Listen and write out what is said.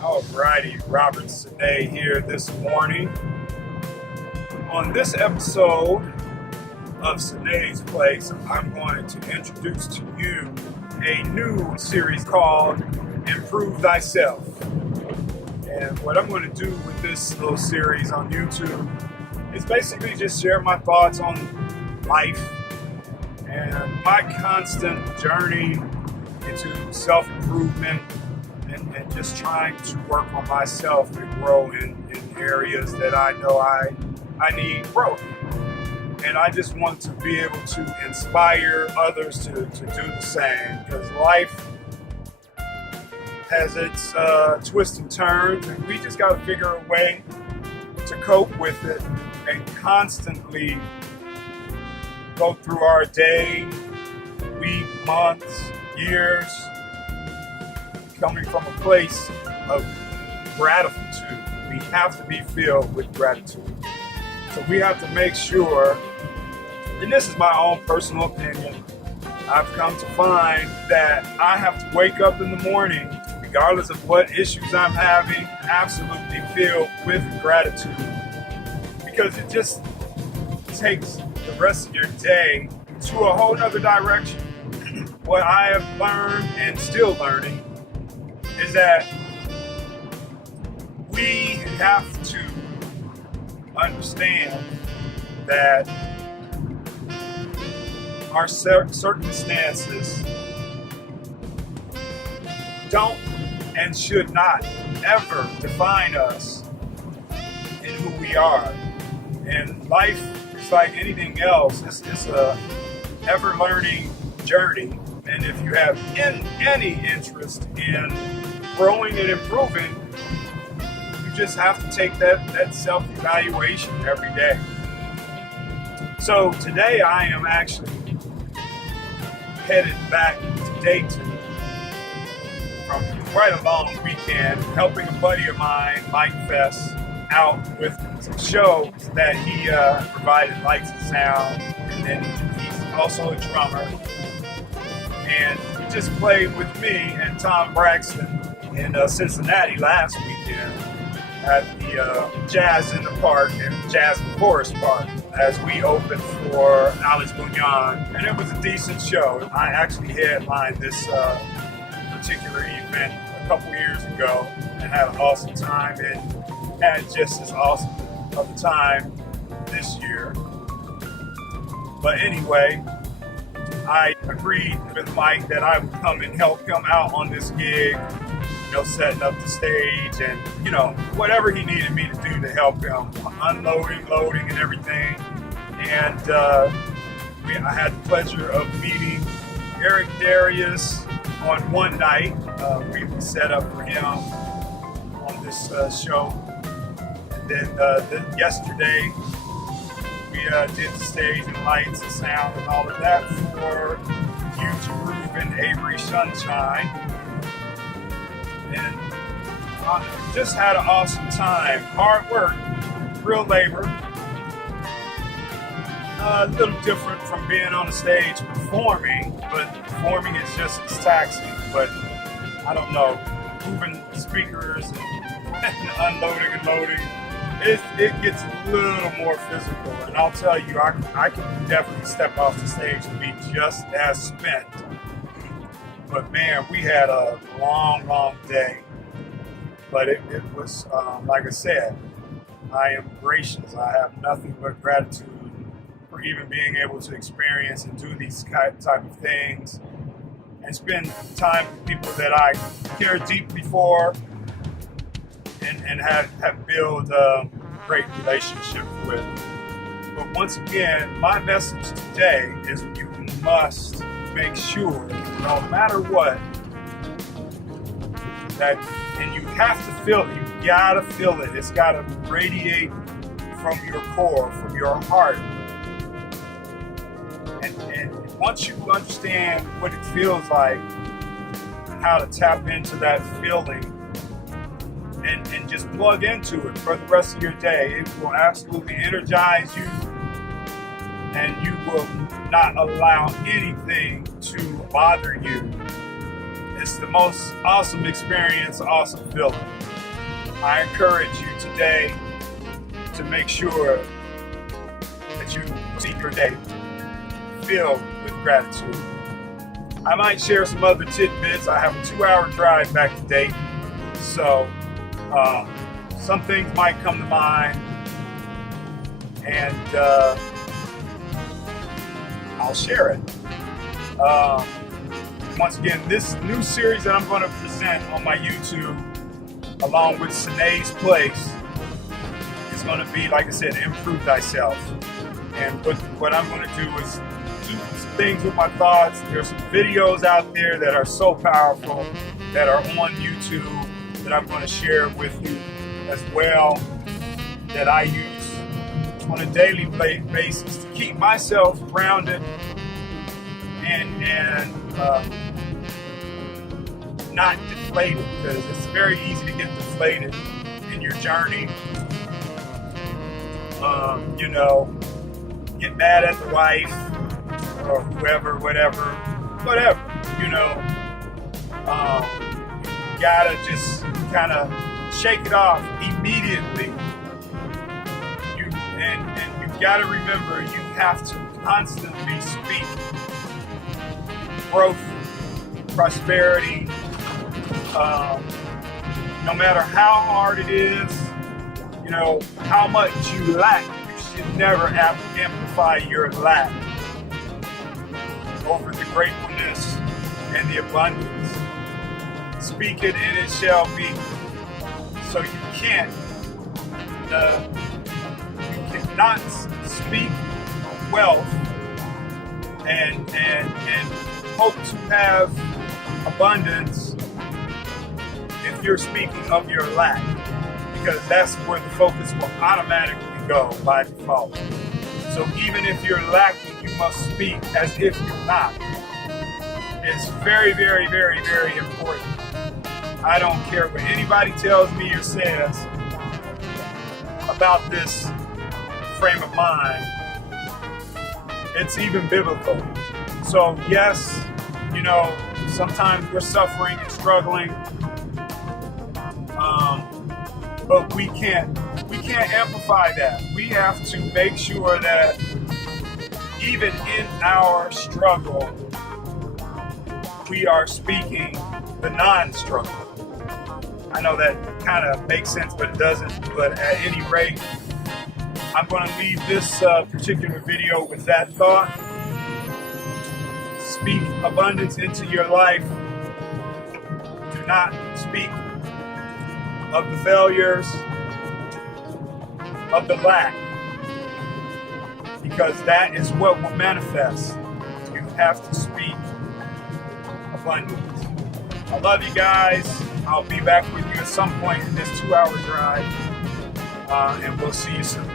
Alrighty, Robert Sanae here this morning. On this episode of Sanae's Place, I'm going to introduce to you a new series called Improve Thyself. And what I'm going to do with this little series on YouTube is basically just share my thoughts on life and my constant journey into self-improvement and just trying to work on myself and grow in areas that I know I need growth. And I just want to be able to inspire others to do the same, because life has its twists and turns, and we just got to figure a way to cope with it and constantly go through our day, week, months, years, coming from a place of gratitude. We have to be filled with gratitude. So we have to make sure, and this is my own personal opinion, I've come to find that I have to wake up in the morning, regardless of what issues I'm having, absolutely filled with gratitude. Because it just takes the rest of your day to a whole nother direction. What I have learned and still learning is that we have to understand that our circumstances don't and should not ever define us in who we are. And life is like anything else. It's a ever-learning journey. And if you have any interest in growing and improving, you just have to take that self-evaluation every day. So today I am actually headed back to Dayton from quite a long weekend, helping a buddy of mine, Mike Fest, out with some shows that he provided lights and sound, and then he's also a drummer. And he just played with me and Tom Braxton in Cincinnati last weekend at the Jazz in the Park and Jazz in the Forest Park as we opened for Alice Bunyan. And it was a decent show. I actually headlined this particular event a couple years ago and had an awesome time, and had just as awesome of a time this year. But anyway, I agreed with Mike that I would come and help him out on this gig, setting up the stage and, whatever he needed me to do to help him, unloading, loading, and everything. And I had the pleasure of meeting Eric Darius on one night. We set up for him on this show. And then yesterday, we did the stage and lights and sound and all of that for Huge Groove and Avery Sunshine. And just had an awesome time. Hard work, real labor. A little different from being on the stage performing, but performing is just as taxing. But I don't know, moving speakers and unloading and loading, it gets a little more physical, and I'll tell you, I can definitely step off the stage and be just as spent. But man, we had a long day. But it was, like I said, I am gracious. I have nothing but gratitude for even being able to experience and do these type of things and spend time with people that I care deeply for and have built a great relationship with. But once again, my message today is you must make sure, no matter what, that, and you have to feel it, you gotta feel it, it's gotta radiate from your core, from your heart. And once you understand what it feels like, how to tap into that feeling, and just plug into it for the rest of your day, it will absolutely energize you, and you will not allow anything to bother you, it's the most awesome experience, awesome feeling. I encourage you today to make sure that you see your day filled with gratitude. I might share some other tidbits. I have a 2-hour drive back to Dayton, so some things might come to mind, and I'll share it. Once again, this new series that I'm going to present on my YouTube, along with Sanae's Place, is going to be, like I said, Improve Thyself. And what I'm going to do is do some things with my thoughts. There's some videos out there that are so powerful that are on YouTube that I'm going to share with you as well, that I use on a daily basis to keep myself grounded and not deflated, because it's very easy to get deflated in your journey. Get mad at the wife or whoever, whatever, you gotta just kind of shake it off immediately. And you gotta remember, you have to constantly speak growth, prosperity, no matter how hard it is, how much you lack. You should never amplify your lack over the gratefulness and the abundance. Speak it and it shall be. So you cannot speak wealth and hope to have abundance if you're speaking of your lack, because that's where the focus will automatically go by default. So even if you're lacking, you must speak as if you're not. It's very, very, very, very important. I don't care what anybody tells me or says about this frame of mind. It's even biblical. So yes, sometimes we're suffering and struggling, but we can't amplify that. We have to make sure that even in our struggle, we are speaking the non-struggle. I know that kind of makes sense, but it doesn't. But at any rate, I'm going to leave this particular video with that thought. Speak abundance into your life. Do not speak of the failures, of the lack, because that is what will manifest. You have to speak abundance. I love you guys. I'll be back with you at some point in this 2-hour drive, and we'll see you soon.